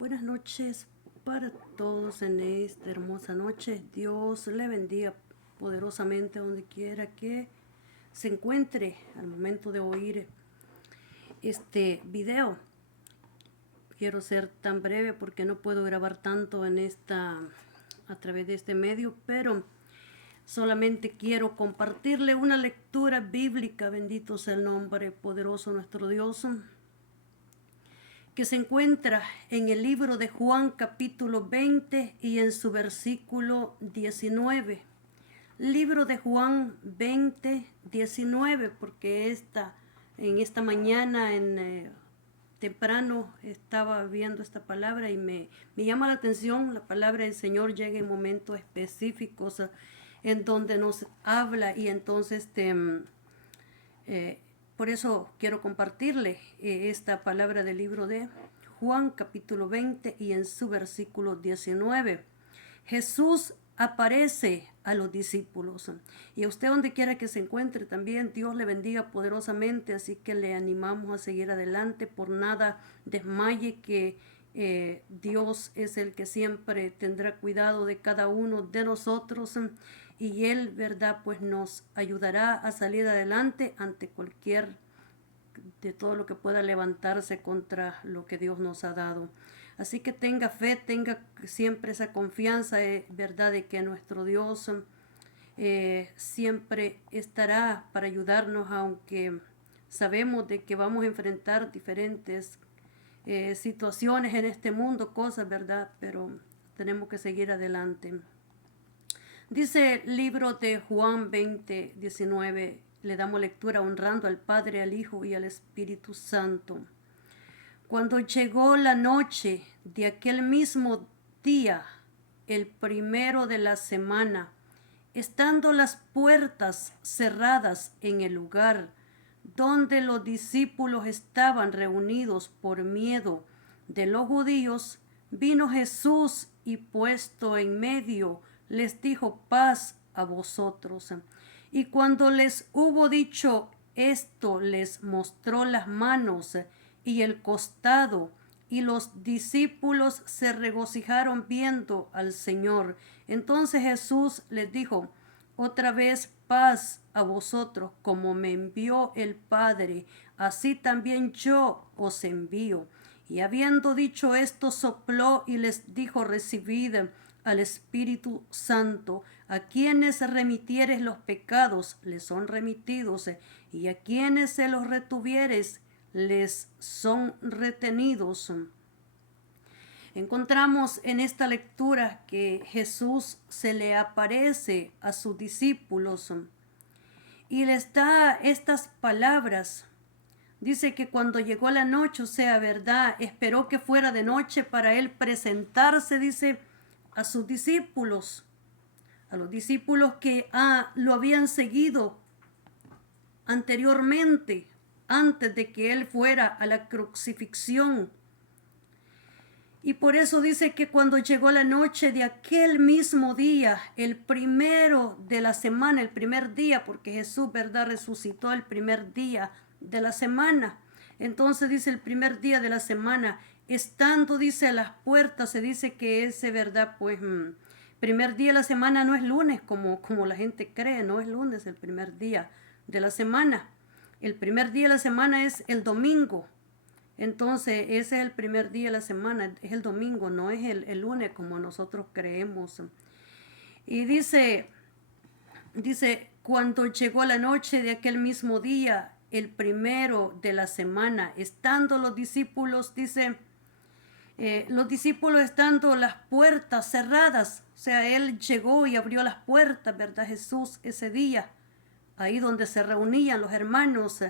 Buenas noches para todos en esta hermosa noche. Dios le bendiga poderosamente donde quiera que se encuentre al momento de oír este video. Quiero ser tan breve porque no puedo grabar tanto a través de este medio, pero solamente quiero compartirle una lectura bíblica. Bendito sea el nombre poderoso de nuestro Dios, que se encuentra en el libro de Juan capítulo 20 y en su versículo 19. Libro de Juan 20, 19, porque en esta mañana temprano estaba viendo esta palabra y me llama la atención. La palabra del Señor llega en momentos específicos en donde nos habla, y entonces por eso quiero compartirle esta palabra del libro de Juan capítulo 20 y en su versículo 19. Jesús aparece a los discípulos, y a usted donde quiera que se encuentre también Dios le bendiga poderosamente, así que le animamos a seguir adelante. Por nada desmaye, que Dios es el que siempre tendrá cuidado de cada uno de nosotros, y Él, verdad, pues nos ayudará a salir adelante ante de todo lo que pueda levantarse contra lo que Dios nos ha dado. Así que tenga fe, tenga siempre esa confianza, verdad, de que nuestro Dios siempre estará para ayudarnos, aunque sabemos de que vamos a enfrentar diferentes situaciones en este mundo, cosas, verdad, pero tenemos que seguir adelante. Dice el libro de Juan 20, 19, le damos lectura honrando al Padre, al Hijo y al Espíritu Santo. Cuando llegó la noche de aquel mismo día, el primero de la semana, estando las puertas cerradas en el lugar donde los discípulos estaban reunidos por miedo de los judíos, vino Jesús y puesto en medio les dijo: paz a vosotros. Y cuando les hubo dicho esto, les mostró las manos y el costado, y los discípulos se regocijaron viendo al Señor. Entonces Jesús les dijo otra vez: paz a vosotros. Como me envió el Padre, así también yo os envío. Y habiendo dicho esto, sopló y les dijo: recibid al Espíritu Santo. A quienes remitieres los pecados les son remitidos, y a quienes se los retuvieres les son retenidos. Encontramos en esta lectura que Jesús se le aparece a sus discípulos y les da estas palabras. Dice que cuando llegó la noche, o sea, verdad, esperó que fuera de noche para él presentarse, dice, a sus discípulos, a los discípulos que lo habían seguido anteriormente, antes de que él fuera a la crucifixión. Y por eso dice que cuando llegó la noche de aquel mismo día, el primero de la semana, el primer día, porque Jesús, verdad, resucitó el primer día de la semana. Entonces dice el primer día de la semana, estando, dice, a las puertas. Se dice que ese, verdad, pues primer día de la semana no es lunes como la gente cree, no es lunes el primer día de la semana. El primer día de la semana es el domingo. Entonces ese es el primer día de la semana, es el domingo, no es el lunes como nosotros creemos. Y dice, cuando llegó la noche de aquel mismo día, el primero de la semana, estando los discípulos, dice, los discípulos estando las puertas cerradas, o sea, él llegó y abrió las puertas, ¿verdad? Jesús ese día, ahí donde se reunían los hermanos.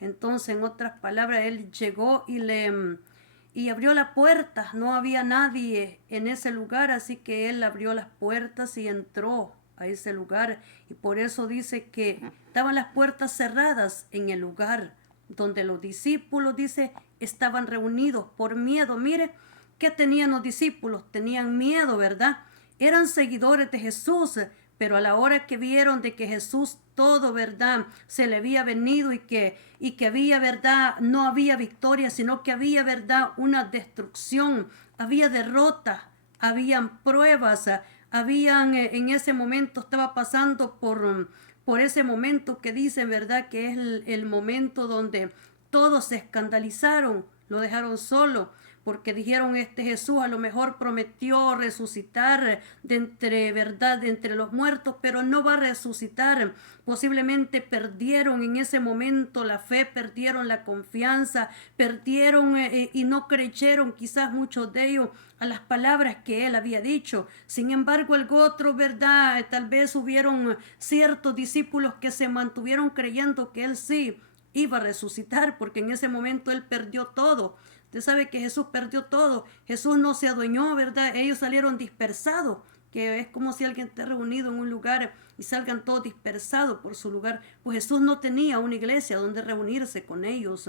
Entonces, en otras palabras, él llegó y abrió la puerta. No había nadie en ese lugar, así que él abrió las puertas y entró a ese lugar. Y por eso dice que estaban las puertas cerradas en el lugar donde los discípulos, dice, estaban reunidos por miedo. Mire, ¿qué tenían los discípulos? Tenían miedo, ¿verdad? Eran seguidores de Jesús, Pero a la hora que vieron de que Jesús todo, ¿verdad?, se le había venido y que había, ¿verdad?, no había victoria, sino que había, ¿verdad?, una destrucción, había derrota, habían pruebas, habían en ese momento estaba pasando por ese momento que dicen, ¿verdad?, que es el momento donde todos se escandalizaron, lo dejaron solo, porque dijeron, Jesús a lo mejor prometió resucitar de entre, verdad, de entre los muertos, pero no va a resucitar. Posiblemente perdieron en ese momento la fe, perdieron la confianza, perdieron y no creyeron quizás muchos de ellos a las palabras que él había dicho. Sin embargo, algo otro, verdad, tal vez hubieron ciertos discípulos que se mantuvieron creyendo que él sí iba a resucitar, porque en ese momento él perdió todo. Usted sabe que Jesús perdió todo. Jesús no se adueñó, ¿verdad? Ellos salieron dispersados, que es como si alguien esté reunido en un lugar y salgan todos dispersados por su lugar. Pues Jesús no tenía una iglesia donde reunirse con ellos.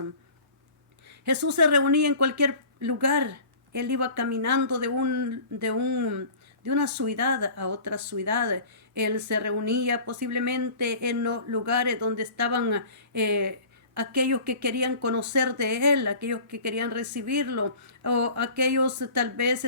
Jesús se reunía en cualquier lugar. Él iba caminando de una ciudad a otra ciudad. Él se reunía posiblemente en los lugares donde estaban aquellos que querían conocer de él, aquellos que querían recibirlo, o aquellos tal vez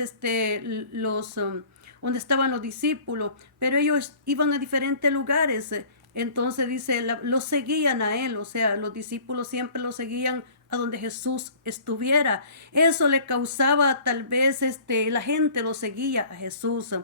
donde estaban los discípulos, pero ellos iban a diferentes lugares. Entonces dice, los seguían a él, o sea, los discípulos siempre lo seguían a donde Jesús estuviera. Eso le causaba tal vez, la gente lo seguía a Jesús.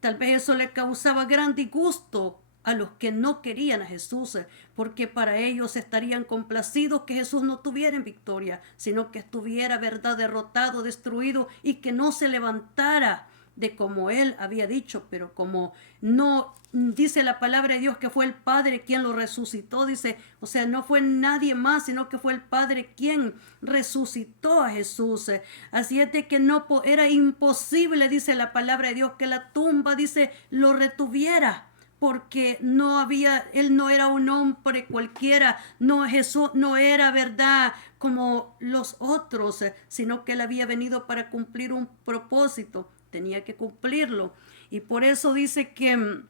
Tal vez eso le causaba gran disgusto a los que no querían a Jesús, porque para ellos estarían complacidos que Jesús no tuviera en victoria, sino que estuviera, verdad, derrotado, destruido y que no se levantara de como él había dicho. Pero como no dice la palabra de Dios que fue el Padre quien lo resucitó, dice, o sea, no fue nadie más, sino que fue el Padre quien resucitó a Jesús. Así es de que no era imposible, dice la palabra de Dios, que la tumba, dice, lo retuviera, porque él no era un hombre cualquiera, no, Jesús no era, verdad, como los otros, sino que él había venido para cumplir un propósito, tenía que cumplirlo. Y por eso dice que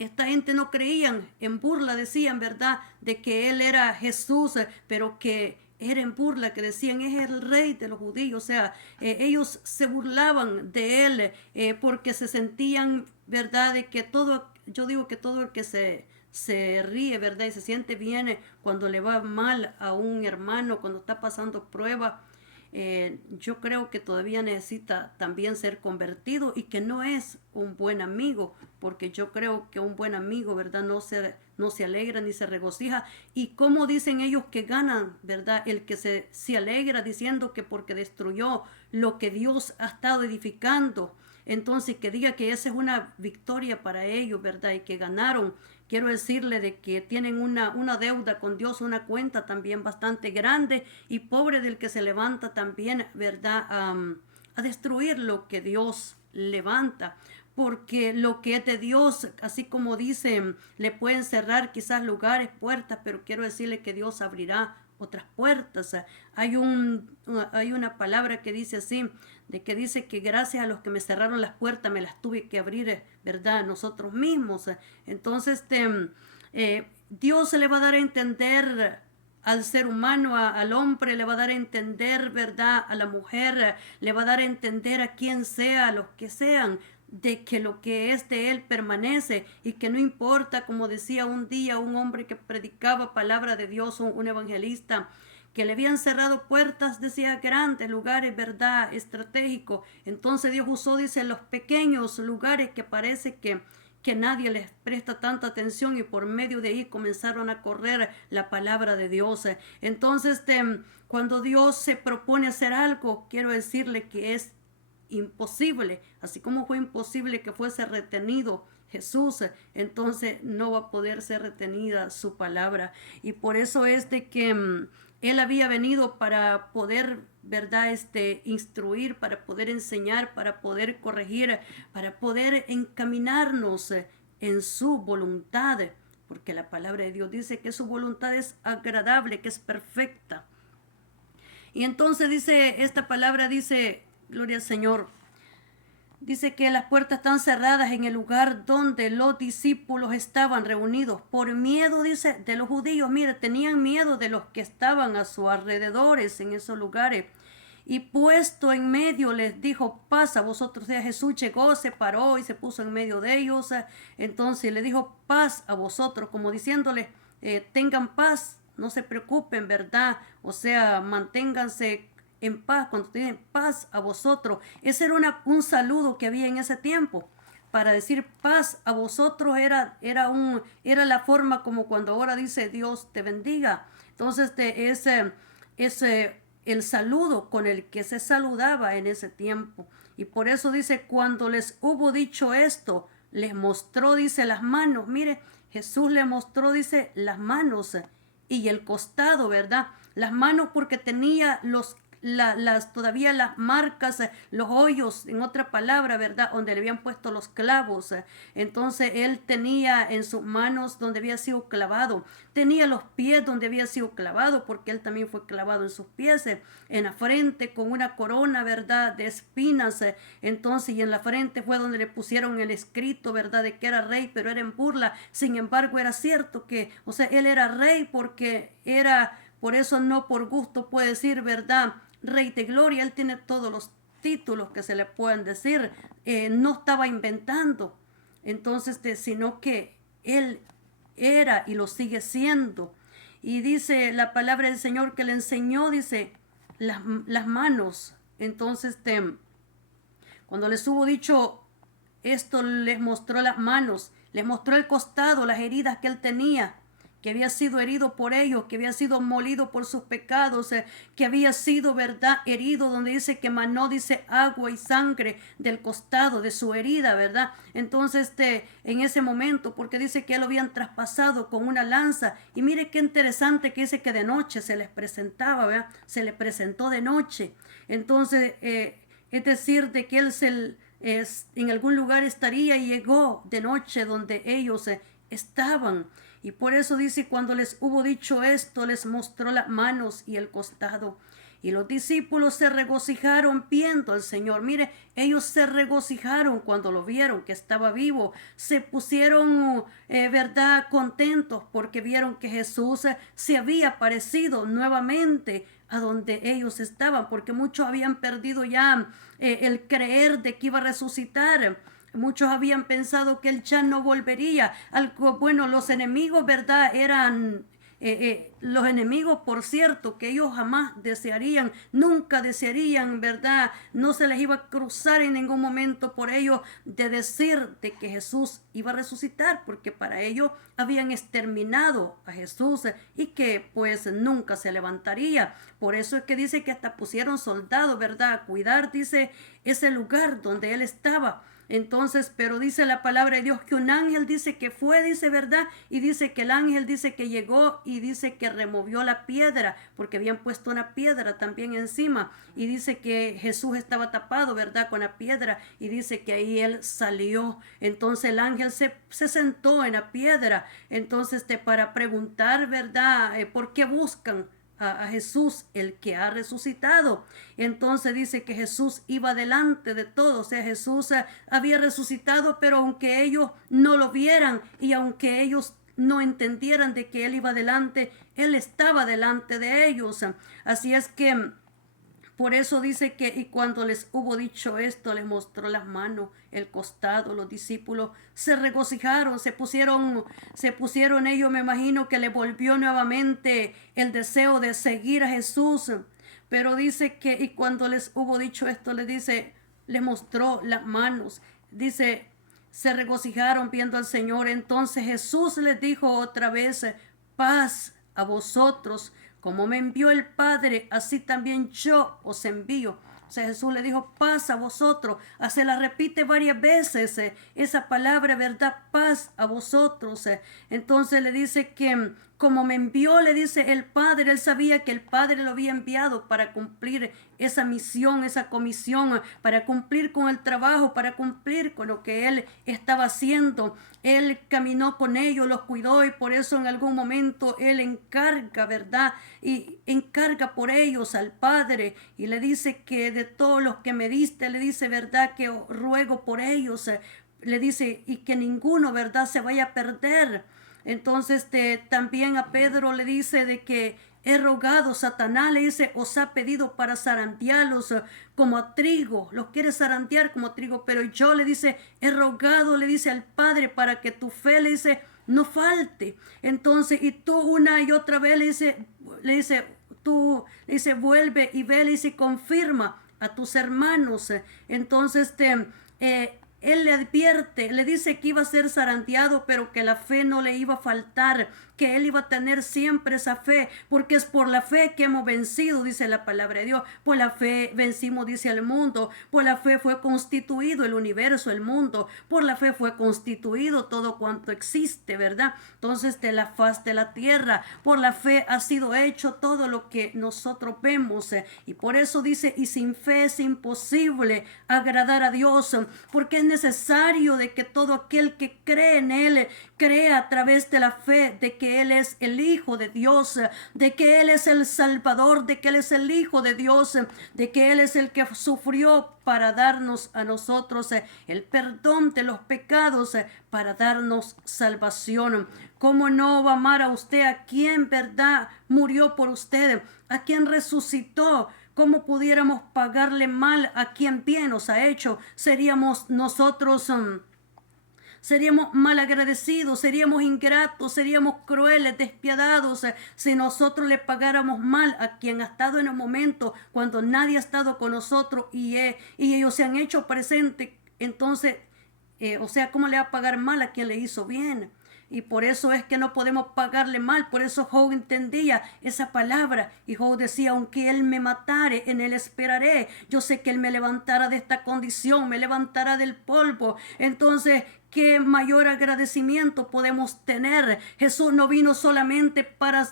esta gente no creían, en burla decían, verdad, de que él era Jesús, pero que era en burla, que decían, es el rey de los judíos. O sea, ellos se burlaban de él porque se sentían, verdad, de que yo digo que todo el que se ríe, verdad, y se siente bien cuando le va mal a un hermano, cuando está pasando prueba, yo creo que todavía necesita también ser convertido y que no es un buen amigo, porque yo creo que un buen amigo, verdad, no se alegra ni se regocija. Y como dicen ellos que ganan, verdad, el que se alegra diciendo que porque destruyó lo que Dios ha estado edificando, entonces que diga que esa es una victoria para ellos, verdad, y que ganaron. Quiero decirle de que tienen una deuda con Dios, una cuenta también bastante grande, y pobre del que se levanta también, verdad, a destruir lo que Dios levanta. Porque lo que es de Dios, así como dicen, le pueden cerrar quizás lugares, puertas, pero quiero decirle que Dios abrirá otras puertas. Hay una palabra que dice así, de que dice que gracias a los que me cerraron las puertas me las tuve que abrir, ¿verdad?, nosotros mismos. Entonces, Dios se le va a dar a entender al ser humano, al hombre, le va a dar a entender, ¿verdad?, a la mujer, le va a dar a entender a quien sea, a los que sean, de que lo que es de él permanece y que no importa, como decía un día un hombre que predicaba palabra de Dios, un evangelista, que le habían cerrado puertas, decía, grandes lugares, verdad, estratégicos. Entonces Dios usó, dice, los pequeños lugares que parece que nadie les presta tanta atención, y por medio de ahí comenzaron a correr la palabra de Dios. Entonces, cuando Dios se propone hacer algo, quiero decirle que es imposible, así como fue imposible que fuese retenido Jesús, entonces no va a poder ser retenida su palabra. Y por eso es de que él había venido para poder, verdad, instruir, para poder enseñar, para poder corregir, para poder encaminarnos en su voluntad, porque la palabra de Dios dice que su voluntad es agradable, que es perfecta. Y entonces dice, esta palabra dice, gloria al Señor, Dice que las puertas están cerradas en el lugar donde los discípulos estaban reunidos por miedo, dice, de los judíos. Mire, tenían miedo de los que estaban a sus alrededores en esos lugares. Y puesto en medio les dijo, paz a vosotros. O sea, Jesús llegó, se paró y se puso en medio de ellos. Entonces le dijo, paz a vosotros, como diciéndole, tengan paz, no se preocupen, ¿verdad? O sea, manténganse en paz, cuando tienen paz a vosotros. Ese era un saludo que había en ese tiempo. Para decir paz a vosotros era la forma como cuando ahora dice Dios te bendiga. Entonces ese el saludo con el que se saludaba en ese tiempo. Y por eso dice, cuando les hubo dicho esto, les mostró, dice, las manos. Mire, Jesús le mostró, dice, las manos y el costado, ¿verdad? Las manos porque tenía todavía las marcas, los hoyos, en otra palabra, ¿verdad? Donde le habían puesto los clavos. Entonces él tenía en sus manos donde había sido clavado. Tenía los pies donde había sido clavado, porque él también fue clavado en sus pies. En la frente con una corona, ¿verdad? De espinas. Entonces, y en la frente fue donde le pusieron el escrito, ¿verdad? De que era rey, pero era en burla. Sin embargo, era cierto que, o sea, él era rey porque era, por eso no por gusto puede decir, ¿verdad? Rey de gloria. Él tiene todos los títulos que se le pueden decir. No estaba inventando. Entonces, sino que él era y lo sigue siendo. Y dice la palabra del Señor que le enseñó, dice, las manos. Entonces, cuando les hubo dicho esto, les mostró las manos, les mostró el costado, las heridas que él tenía, que había sido herido por ellos, que había sido molido por sus pecados, que había sido, ¿verdad?, herido, donde dice que manó, dice, agua y sangre del costado de su herida, ¿verdad? Entonces, en ese momento, porque dice que lo habían traspasado con una lanza, y mire qué interesante que dice que de noche se les presentaba, ¿verdad? Se le presentó de noche. Entonces, es decir, de que él en algún lugar estaría y llegó de noche donde ellos estaban. Y por eso dice, cuando les hubo dicho esto, les mostró las manos y el costado. Y los discípulos se regocijaron viendo al Señor. Mire, ellos se regocijaron cuando lo vieron que estaba vivo. Se pusieron, verdad, contentos porque vieron que Jesús se había aparecido nuevamente a donde ellos estaban, porque muchos habían perdido ya el creer de que iba a resucitar. Muchos habían pensado que él ya no volvería. Algo bueno, los enemigos, ¿verdad? Eran los enemigos, por cierto, que ellos jamás desearían, nunca desearían, ¿verdad? No se les iba a cruzar en ningún momento por ellos de decir de que Jesús iba a resucitar, porque para ellos habían exterminado a Jesús y que pues nunca se levantaría. Por eso es que dice que hasta pusieron soldados, ¿verdad? A cuidar, dice, ese lugar donde él estaba. Entonces, pero dice la palabra de Dios que un ángel dice que fue, dice, ¿verdad? Y dice que el ángel dice que llegó y dice que removió la piedra, porque habían puesto una piedra también encima. Y dice que Jesús estaba tapado, ¿verdad? Con la piedra. Y dice que ahí él salió. Entonces el ángel se sentó en la piedra. Entonces, para preguntar, ¿verdad? ¿Por qué buscan a Jesús, el que ha resucitado? Entonces dice que Jesús iba delante de todos. O sea, Jesús había resucitado, pero aunque ellos no lo vieran y aunque ellos no entendieran de que él iba delante, él estaba delante de ellos. Así es que por eso dice que, y cuando les hubo dicho esto, les mostró las manos, el costado. Los discípulos se regocijaron, se pusieron ellos, me imagino que le volvió nuevamente el deseo de seguir a Jesús. Pero dice que, y cuando les hubo dicho esto, les mostró las manos. Dice, se regocijaron viendo al Señor. Entonces Jesús les dijo otra vez, paz a vosotros. Como me envió el Padre, así también yo os envío. O sea, Jesús le dijo, paz a vosotros. Se la repite varias veces esa palabra, ¿verdad? Paz a vosotros. Entonces le dice que como me envió, le dice el Padre, él sabía que el Padre lo había enviado para cumplir esa misión, esa comisión, para cumplir con el trabajo, para cumplir con lo que él estaba haciendo. Él caminó con ellos, los cuidó y por eso en algún momento él encarga, ¿verdad? Y encarga por ellos al Padre y le dice que de todos los que me diste, le dice, ¿verdad? Que ruego por ellos, le dice, y que ninguno, ¿verdad? Se vaya a perder. Entonces también a Pedro le dice de que he rogado, Satanás le dice, os ha pedido para zarandearlos como a trigo, los quiere zarandear como a trigo, pero yo le dice, he rogado, le dice al Padre para que tu fe, le dice, no falte. Entonces, y tú una y otra vez le dice, vuelve y ve, le dice, confirma a tus hermanos. Entonces, él le advierte, le dice que iba a ser zarandeado, pero que la fe no le iba a faltar, que él iba a tener siempre esa fe, porque es por la fe que hemos vencido, dice la palabra de Dios. Por la fe vencimos, dice el mundo. Por la fe fue constituido el universo, el mundo. Por la fe fue constituido todo cuanto existe, ¿verdad? Entonces, de la faz de la tierra, por la fe ha sido hecho todo lo que nosotros vemos. Y por eso dice, y sin fe es imposible agradar a Dios, porque es necesario de que todo aquel que cree en Él, crea a través de la fe de que Él es el Hijo de Dios, de que Él es el Salvador, de que Él es el Hijo de Dios, de que Él es el que sufrió para darnos a nosotros el perdón de los pecados, para darnos salvación. ¿Cómo no va a amar a usted a quien, verdad, murió por usted, a quien resucitó? ¿Cómo pudiéramos pagarle mal a quien bien nos ha hecho? Seríamos nosotros seríamos malagradecidos, seríamos ingratos, seríamos crueles, despiadados, si nosotros le pagáramos mal a quien ha estado en el momento cuando nadie ha estado con nosotros y ellos se han hecho presente. Entonces, o sea, ¿cómo le va a pagar mal a quien le hizo bien? Y por eso es que no podemos pagarle mal. Por eso Job entendía esa palabra. Y Job decía, aunque él me matare, en él esperaré. Yo sé que él me levantará de esta condición, me levantará del polvo. Entonces, ¿qué mayor agradecimiento podemos tener? Jesús no vino solamente para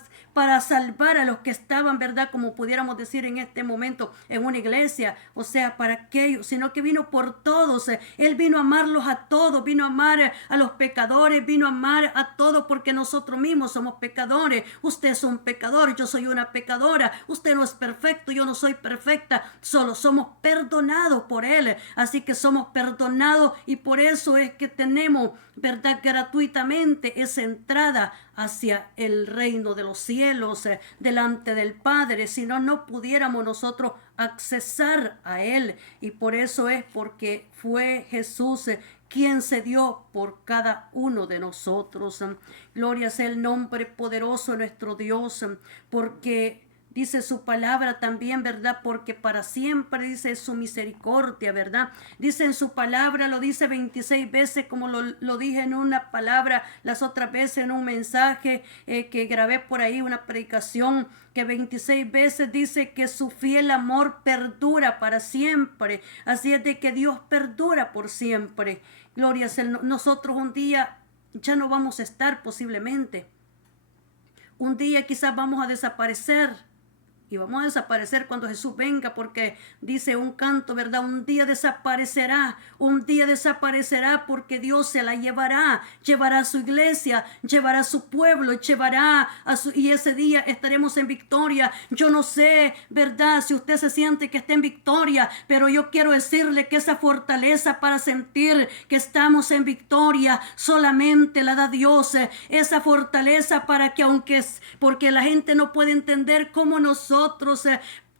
salvar a los que estaban, ¿verdad? Como pudiéramos decir en este momento en una iglesia, o sea, para aquellos, sino que vino por todos. Él vino a amarlos a todos, vino a amar a los pecadores, vino a amar a todos porque nosotros mismos somos pecadores. Usted es un pecador, yo soy una pecadora. Usted no es perfecto, yo no soy perfecta. Solo somos perdonados por Él. Así que somos perdonados y por eso es que tenemos, ¿verdad? Gratuitamente esa entrada hacia el reino de los cielos, delante del Padre. Si no, no pudiéramos nosotros accesar a Él. Y por eso es porque fue Jesús quien se dio por cada uno de nosotros. Gloria sea el nombre poderoso de nuestro Dios, porque dice su palabra también, ¿verdad? Porque para siempre, dice, su misericordia, ¿verdad? Dice en su palabra, lo dice 26 veces, como lo dije en una palabra, las otras veces en un mensaje que grabé por ahí, una predicación, que 26 veces dice que su fiel amor perdura para siempre. Así es de que Dios perdura por siempre. Gloria a Él. Nosotros un día ya no vamos a estar posiblemente. Un día quizás vamos a desaparecer. Y vamos a desaparecer cuando Jesús venga, porque dice un canto, ¿verdad? Un día desaparecerá porque Dios se la llevará a su iglesia, llevará a su pueblo, y ese día estaremos en victoria. Yo no sé, ¿verdad? Si usted se siente que está en victoria, pero yo quiero decirle que esa fortaleza para sentir que estamos en victoria solamente la da Dios. Esa fortaleza para que porque la gente no puede entender cómo nosotros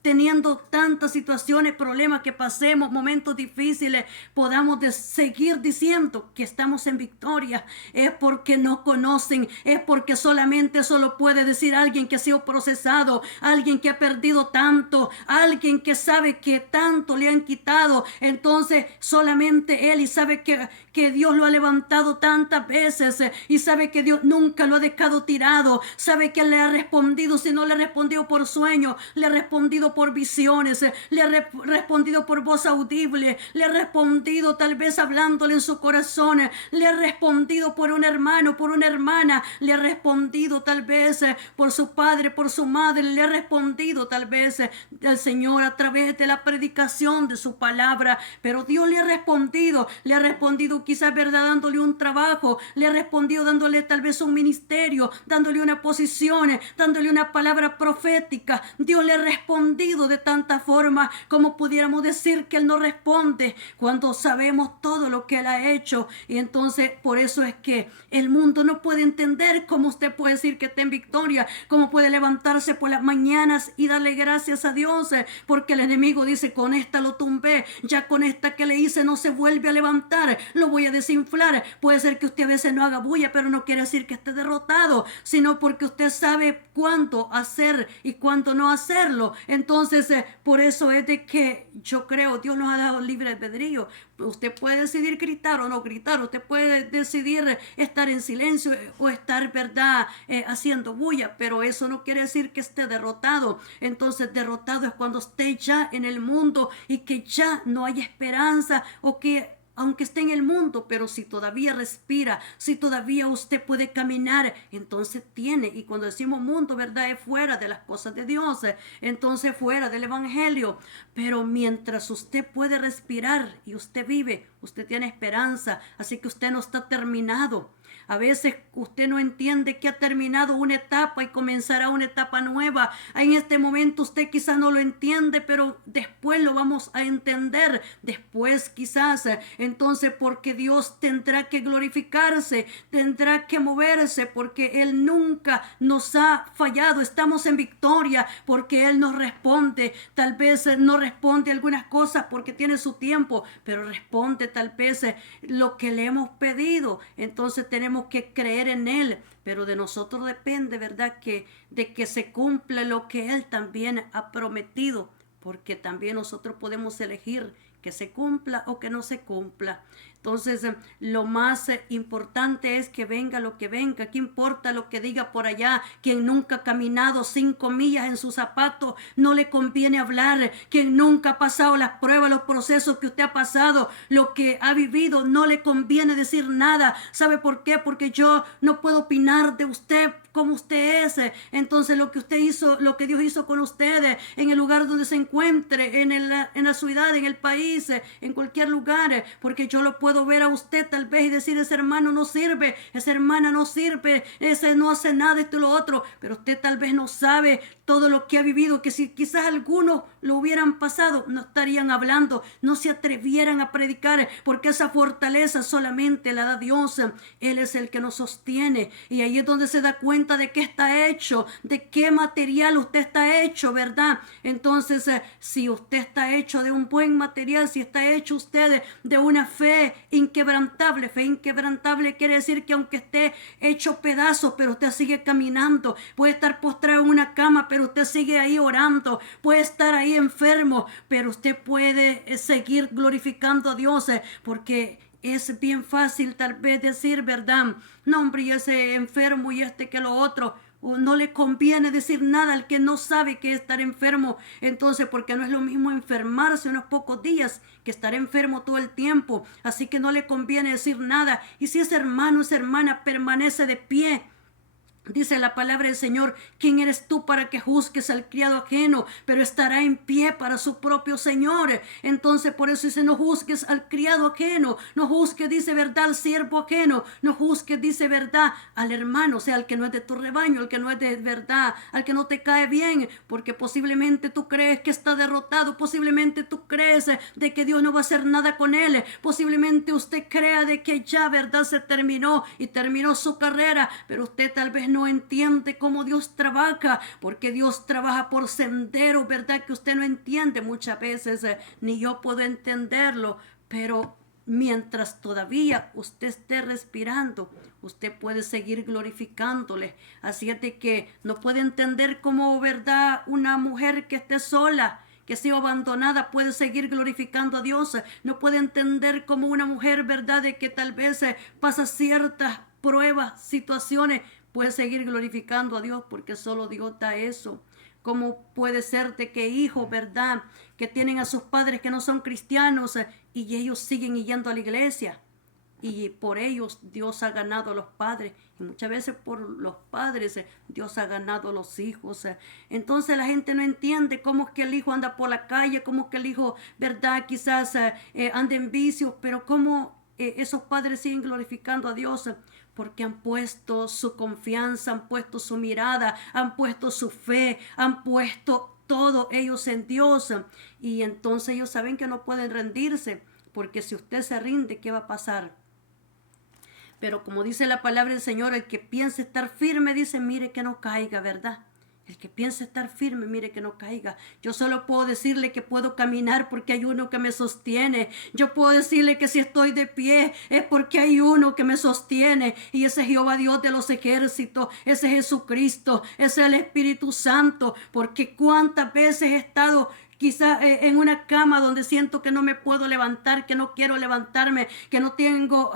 teniendo tantas situaciones, problemas que pasemos, momentos difíciles, podamos seguir diciendo que estamos en victoria. Es porque no conocen, es porque solamente eso lo puede decir alguien que ha sido procesado, alguien que ha perdido tanto, alguien que sabe que tanto le han quitado. Entonces solamente él, y sabe que Dios lo ha levantado tantas veces, y sabe que Dios nunca lo ha dejado tirado, sabe que le ha respondido. Si no le ha respondido por sueño, le ha respondido respondido por visiones, le ha respondido por voz audible, le ha respondido tal vez hablándole en su corazón, le ha respondido por un hermano, por una hermana, le ha respondido tal vez por su padre, por su madre, le ha respondido tal vez el Señor a través de la predicación de su palabra, pero Dios le ha respondido quizás, verdad, dándole un trabajo, le ha respondido dándole tal vez un ministerio, dándole una posición, dándole una palabra profética. Dios le ha respondido de tanta forma como pudiéramos decir que Él no responde cuando sabemos todo lo que Él ha hecho. Y entonces por eso es que el mundo no puede entender cómo usted puede decir que está en victoria, cómo puede levantarse por las mañanas y darle gracias a Dios, porque el enemigo dice: con esta lo tumbé, ya con esta que le hice no se vuelve a levantar, lo voy a desinflar. Puede ser que usted a veces no haga bulla, pero no quiere decir que esté derrotado, sino porque usted sabe cuándo hacer y cuándo no hacerlo. Entonces por eso es de que yo creo Dios nos ha dado libre albedrío. Usted puede decidir gritar o no gritar, usted puede decidir estar en silencio o estar, verdad, haciendo bulla, pero eso no quiere decir que esté derrotado. Entonces derrotado es cuando esté ya en el mundo y que ya no hay esperanza, o que aunque esté en el mundo, pero si todavía respira, si todavía usted puede caminar, entonces tiene. Y cuando decimos mundo, verdad, es fuera de las cosas de Dios, entonces fuera del evangelio. Pero mientras usted puede respirar y usted vive, usted tiene esperanza. Así que usted no está terminado. A veces usted no entiende que ha terminado una etapa y comenzará una etapa nueva. En este momento usted quizás no lo entiende, pero después lo vamos a entender. Después quizás. Entonces, porque Dios tendrá que glorificarse, tendrá que moverse, porque Él nunca nos ha fallado. Estamos en victoria porque Él nos responde. Tal vez no responde algunas cosas porque tiene su tiempo, pero responde tal vez lo que le hemos pedido. Entonces tenemos que creer en Él, pero de nosotros depende, verdad, de que se cumpla lo que Él también ha prometido, porque también nosotros podemos elegir que se cumpla o que no se cumpla. Entonces, lo más importante es que venga lo que venga. ¿Qué importa lo que diga por allá? Quien nunca ha caminado 5 millas en sus zapatos, no le conviene hablar. Quien nunca ha pasado las pruebas, los procesos que usted ha pasado, lo que ha vivido, no le conviene decir nada. ¿Sabe por qué? Porque yo no puedo opinar de usted como usted es. Entonces lo que usted hizo, lo que Dios hizo con usted, en el lugar donde se encuentre, en la ciudad, en el país, en cualquier lugar, porque yo lo puedo ver a usted tal vez y decir: ese hermano no sirve, esa hermana no sirve, ese no hace nada, esto y lo otro, pero usted tal vez no sabe todo lo que ha vivido, que si quizás algunos lo hubieran pasado, no estarían hablando, no se atrevieran a predicar, porque esa fortaleza solamente la da Dios. Él es el que nos sostiene, y ahí es donde se da cuenta de qué está hecho, de qué material usted está hecho, ¿verdad? Entonces, si usted está hecho de un buen material, si está hecho usted de una fe inquebrantable quiere decir que aunque esté hecho pedazos, pero usted sigue caminando, puede estar postrado en una cama, pero usted sigue ahí orando, puede estar ahí enfermo, pero usted puede seguir glorificando a Dios, porque es bien fácil tal vez decir, ¿verdad? No, hombre, y ese enfermo y que lo otro. O no le conviene decir nada al que no sabe que es estar enfermo. Entonces, porque no es lo mismo enfermarse unos pocos días que estar enfermo todo el tiempo. Así que no le conviene decir nada. Y si ese hermano, esa hermana permanece de pie, dice la palabra del Señor: ¿quién eres tú para que juzgues al criado ajeno? Pero estará en pie para su propio Señor. Entonces por eso dice: no juzgues al criado ajeno, no juzgues, dice, verdad, al siervo ajeno, no juzgues, dice, verdad, al hermano, o sea, al que no es de tu rebaño, al que no es de verdad, al que no te cae bien, porque posiblemente tú crees que está derrotado, posiblemente tú crees de que Dios no va a hacer nada con él, posiblemente usted crea de que ya, verdad, se terminó y terminó su carrera, pero usted tal vez no entiende cómo Dios trabaja, porque Dios trabaja por senderos, ¿verdad? Que usted no entiende muchas veces, ni yo puedo entenderlo, pero mientras todavía usted esté respirando, usted puede seguir glorificándole. Así es de que no puede entender cómo, ¿verdad?, una mujer que esté sola, que ha sido abandonada, puede seguir glorificando a Dios. No puede entender cómo una mujer, ¿verdad?, de que tal vez pasa ciertas pruebas, situaciones, puede seguir glorificando a Dios, porque solo Dios da eso. ¿Cómo puede ser de que hijos, verdad, que tienen a sus padres que no son cristianos y ellos siguen yendo a la iglesia? Y por ellos Dios ha ganado a los padres. Y muchas veces por los padres Dios ha ganado a los hijos. Entonces la gente no entiende cómo es que el hijo anda por la calle, cómo es que el hijo, verdad, quizás anda en vicios, pero cómo esos padres siguen glorificando a Dios. Porque han puesto su confianza, han puesto su mirada, han puesto su fe, han puesto todo ellos en Dios. Y entonces ellos saben que no pueden rendirse. Porque si usted se rinde, ¿qué va a pasar? Pero como dice la palabra del Señor, el que piense estar firme, dice, mire que no caiga, ¿verdad? El que piense estar firme, mire que no caiga. Yo solo puedo decirle que puedo caminar porque hay uno que me sostiene. Yo puedo decirle que si estoy de pie es porque hay uno que me sostiene. Y ese es Jehová Dios de los ejércitos. Ese es Jesucristo. Ese es el Espíritu Santo. Porque cuántas veces he estado quizá en una cama donde siento que no me puedo levantar, que no quiero levantarme, que no tengo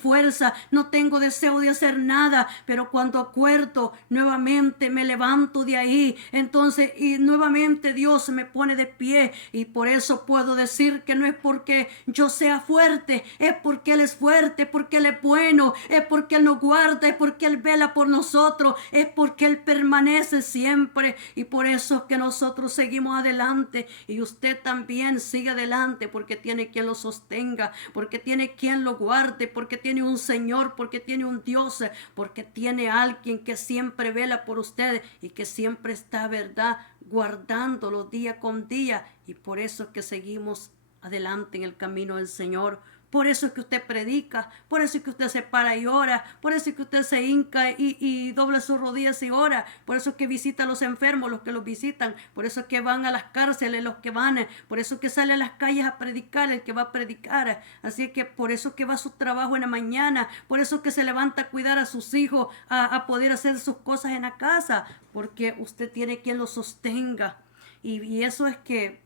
fuerza, no tengo deseo de hacer nada, pero cuando acuerdo nuevamente me levanto de ahí, entonces y nuevamente Dios me pone de pie y por eso puedo decir que no es porque yo sea fuerte, es porque Él es fuerte, porque Él es bueno, es porque Él nos guarda, es porque Él vela por nosotros, es porque Él permanece siempre y por eso es que nosotros seguimos adelante. Y usted también sigue adelante porque tiene quien lo sostenga, porque tiene quien lo guarde, porque tiene un Señor, porque tiene un Dios, porque tiene alguien que siempre vela por usted y que siempre está, verdad, guardándolo día con día. Y por eso es que seguimos adelante en el camino del Señor. Por eso es que usted predica, por eso es que usted se para y ora, por eso es que usted se hinca y dobla sus rodillas y ora, por eso es que visita a los enfermos, los que los visitan, por eso es que van a las cárceles, los que van, por eso es que sale a las calles a predicar, el que va a predicar, así es que por eso es que va a su trabajo en la mañana, por eso es que se levanta a cuidar a sus hijos, a poder hacer sus cosas en la casa, porque usted tiene quien lo sostenga, y eso es que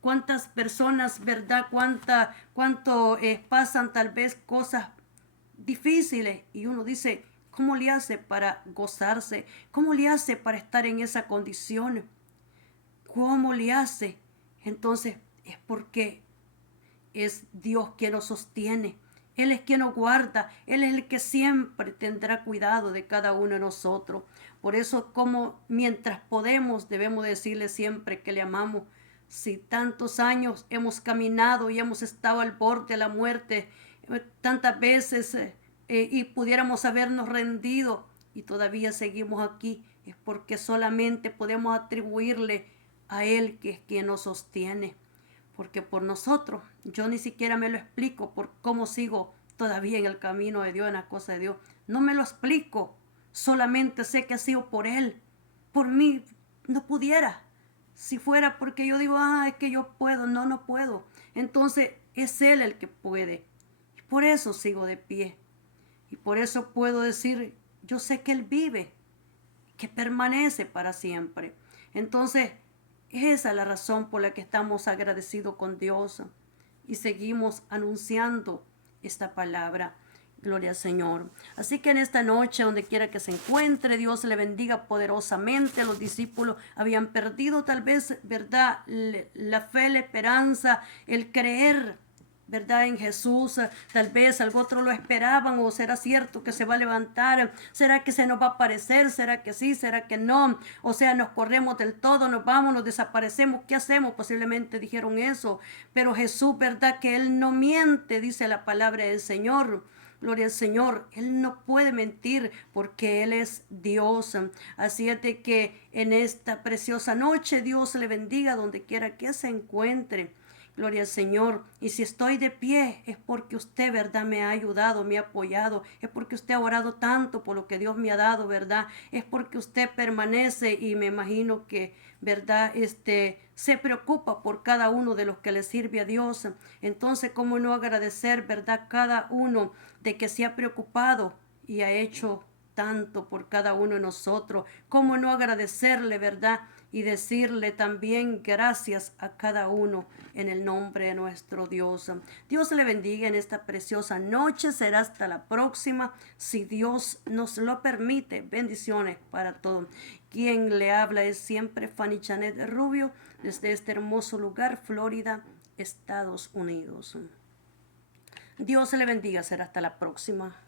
cuántas personas, ¿verdad? Cuánto pasan tal vez cosas difíciles y uno dice, ¿cómo le hace para gozarse? ¿Cómo le hace para estar en esa condición? ¿Cómo le hace? Entonces es porque es Dios quien nos sostiene. Él es quien nos guarda. Él es el que siempre tendrá cuidado de cada uno de nosotros. Por eso, como mientras podemos, debemos decirle siempre que le amamos. Si tantos años hemos caminado y hemos estado al borde de la muerte, tantas veces y pudiéramos habernos rendido y todavía seguimos aquí, es porque solamente podemos atribuirle a Él que es quien nos sostiene. Porque por nosotros, yo ni siquiera me lo explico por cómo sigo todavía en el camino de Dios, en las cosas de Dios. No me lo explico, solamente sé que ha sido por Él. Por mí no pudiera. Si fuera porque yo digo, es que yo puedo, no puedo. Entonces es Él el que puede. Y por eso sigo de pie. Y por eso puedo decir, yo sé que Él vive, que permanece para siempre. Entonces, esa es la razón por la que estamos agradecidos con Dios y seguimos anunciando esta palabra. Gloria al Señor. Así que en esta noche, donde quiera que se encuentre, Dios le bendiga poderosamente. Los discípulos habían perdido tal vez, ¿verdad? La fe, la esperanza, el creer, ¿verdad? En Jesús. Tal vez algo otro lo esperaban o será cierto que se va a levantar. ¿Será que se nos va a aparecer? ¿Será que sí? ¿Será que no? O sea, nos corremos del todo, nos vamos, nos desaparecemos. ¿Qué hacemos? Posiblemente dijeron eso. Pero Jesús, ¿verdad? Que Él no miente, dice la palabra del Señor. Gloria al Señor, Él no puede mentir porque Él es Dios. Así es de que en esta preciosa noche Dios le bendiga donde quiera que se encuentre. Gloria al Señor. Y si estoy de pie es porque usted, ¿verdad? Me ha ayudado, me ha apoyado. Es porque usted ha orado tanto por lo que Dios me ha dado, ¿verdad? Es porque usted permanece y me imagino que, ¿verdad? Se preocupa por cada uno de los que le sirve a Dios. Entonces, ¿cómo no agradecer, ¿verdad? Cada uno de que se ha preocupado y ha hecho tanto por cada uno de nosotros. ¿Cómo no agradecerle, verdad? y decirle también gracias a cada uno en el nombre de nuestro Dios. Dios le bendiga en esta preciosa noche. Será hasta la próxima, si Dios nos lo permite. Bendiciones para todos. Quien le habla es siempre Fanny Janet Rubio, desde este hermoso lugar, Florida, Estados Unidos. Dios le bendiga. Será hasta la próxima.